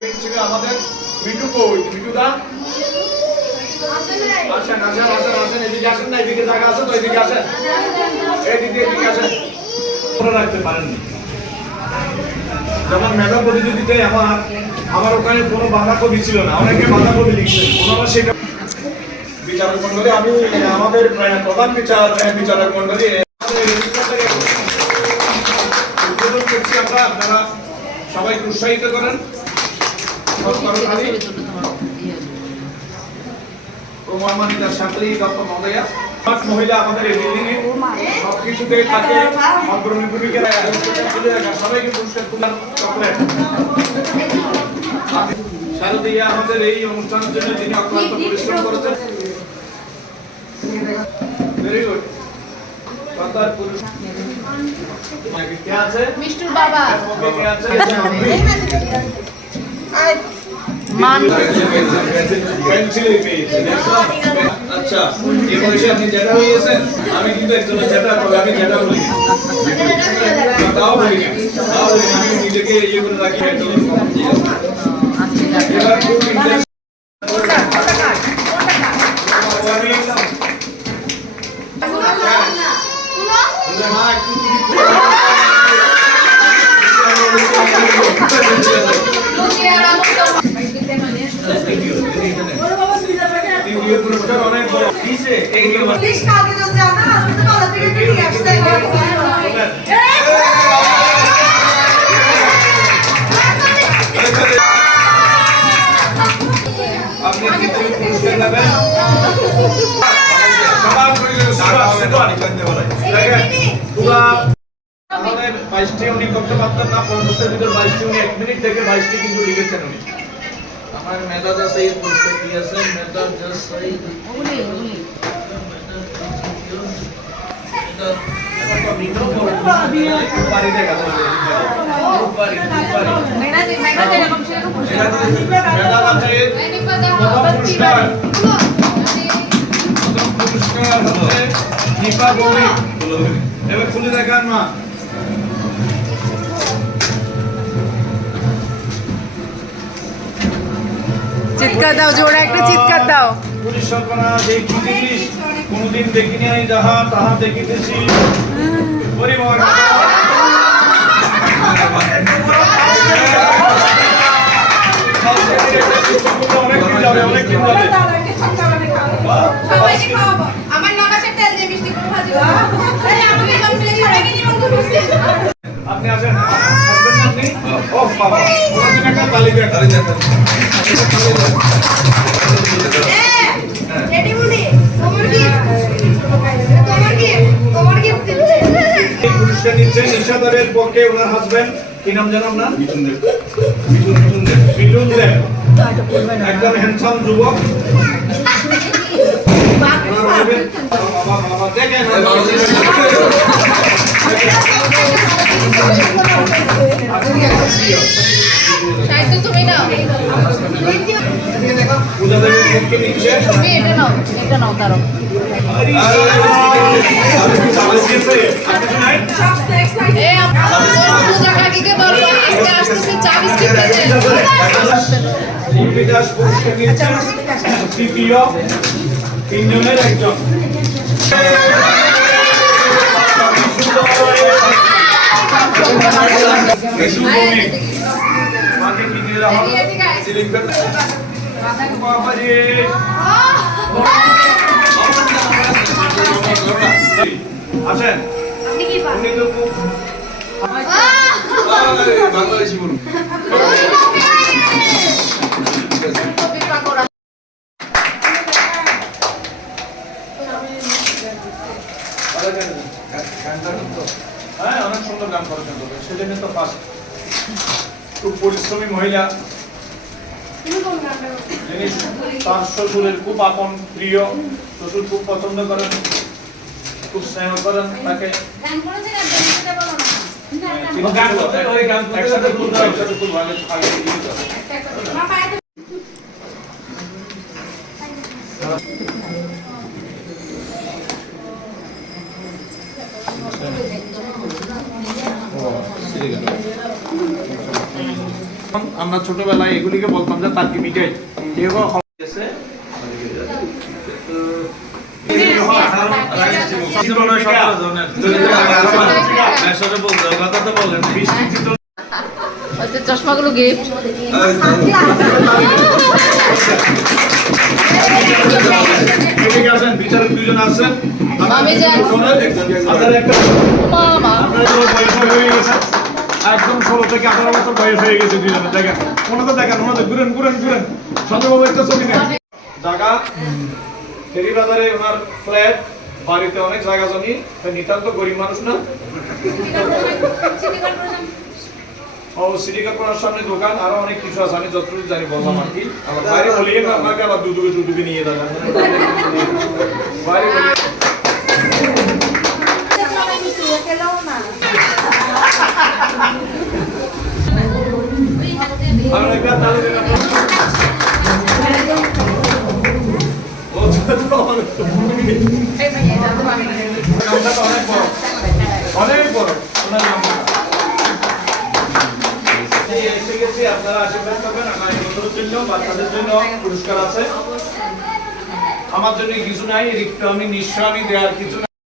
আমাদের মিঠু কই মিঠুদা আসেন আসেন আসেন আসেন এদিকে আসেন না এদিকে জায়গা আছে তো এদিকে আসেন এদিকে আসেন করে রাখতে পারেননি যেমন মেধা প্রতিযোগিতাতে আমার ওখানে কোনো বাঁধাকপি ছিল না অনেকে বাঁধাকপি লিখছেন ওনারা সেটা বিচারক মন্ডলী আমি আমাদের প্রধান বিচারক মন্ডলী উদ্বোধন করছি আমরা আপনারা সবাইকে উৎসাহিত করেন মহিলা আমাদের এই বিল্ডিং এ সবকিছুতে থাকে অগ্রণী ভূমিকা সবাইকে পুরস্কার তুলার চকলেট শারদিয়া আমাদের এই অনুষ্ঠানের জন্য যিনি অক্লান্ত পরিশ্রম করেছেন ভেরি গুড সরদার পুরুষ কে আছে মিষ্টুর বাবা কে আছে আচ্ছা এই বয়সে আপনি যেটা হয়েছেন আমি কিন্তু একজন যেটা আমি যেটা বলি তাও বলি আমি নিজেকে ইয়ে করে রাখি এবার খুব ইন্টারেস্ট অনেক বড় দিছে আপনি কিছু পুরস্কার নেবেন সবার আমাদের 22টি উনি করতে পারতেন না 50 এর ভিতর 22টি উনি 1 মিনিট থেকে 22টি কিন্তু লিখেছেন উনি আমার মেধাদা সহিত পুরস্কার দিয়েছেন মেধাদা সহিত এবার খুলে দেখান মা চিৎকার দাও জোরে একটা চিৎকার দাও পুলিশ সরকার দেখি জিনিস কোনদিন দেখিনি আমি যাহা তাহা দেখিতেছি পরিবার আমার নাম আছে তেল দিয়ে মিষ্টি করে ভাজি আমাকে কমপ্লেন সবাইকে নিমন্ত্রণ করছি আপনি আসেন আসবেন না আপনি ও বাবা ওনার জন্য একটা তালি দেন এডি মুনি তোমার কি এই পুরস্কার নিচ্ছেন ইশাদারের পক্ষে ওনার হাজবেন্ড কি নাম জানাম না মিঠুন দেব একদম হ্যান্ডসাম যুবক বাবা দেখেন সাহিত্য তুমি নাও পূজা দেবীর পক্ষে নিচ্ছে তুমি এটা নাও তারও এই আমাদের পূজা কাকিকে বলো আজকে আসতেছে চা বিস্কিট দিতে দাস পুরস্কার নিচ্ছেন তৃতীয় তিনজনের একজন মাকে কি দিলে হবে সিলিং ফ্যান বাবারে আসেন আপনি কি পান উনি তো খুব বাংলাদেশি বলুন হ্যাঁ অনেক সুন্দর গান করেছেন সেজন্য তো ফার্স্ট খুব পরিশ্রমী মহিলা যিনি তার শ্বশুরের খুব আপন প্রিয় শ্বশুর খুব পছন্দ করেন খুব স্নেহ করেন তাকে একসাথে খুব ভালো আমরা ছোটবেলায় এগুলিকে বলতাম যে তার কি মিটাই এগুলো গেছে চশমাগুলো গিফট এদিকে আছেন বিচারক দুজন আছেন আমি জানি। আপনার একটা মামা আপনার বয়স হয়ে গেছে একদম 16 থেকে 18 বছর বয়স হয়ে গেছে দুজনে দেখেন ওনাদের দেখেন ওনাদের ঘুরেন ঘুরেন ঘুরেন সন্দেহবাবু একটা ছবি নেন জায়গা ফেরি বাজারে ওনার ফ্ল্যাট বাড়িতে অনেক জায়গা জমি নিতান্ত গরিব মানুষ না ও সিটি কর্পোরেশনের সামনে দোকান আরো অনেক কিছু আছে আমি যতটুকু জানি বললাম আর কি আবার বাইরে বলিয়ে না আমাকে আবার দুদুকে নিয়ে যাবেন বাইরে বলিয়ে আমি একটা তালে দিলাম ও তো অনেক বড় ওনার নামটা এসে গেছি আপনারা আশীর্বাদ করবেন আমার বন্ধুদের জন্য বাচ্চাদের জন্য পুরস্কার আছে আমার জন্য কিছু নাই রিক্ত আমি নিঃস্ব আমি দেওয়ার কিছু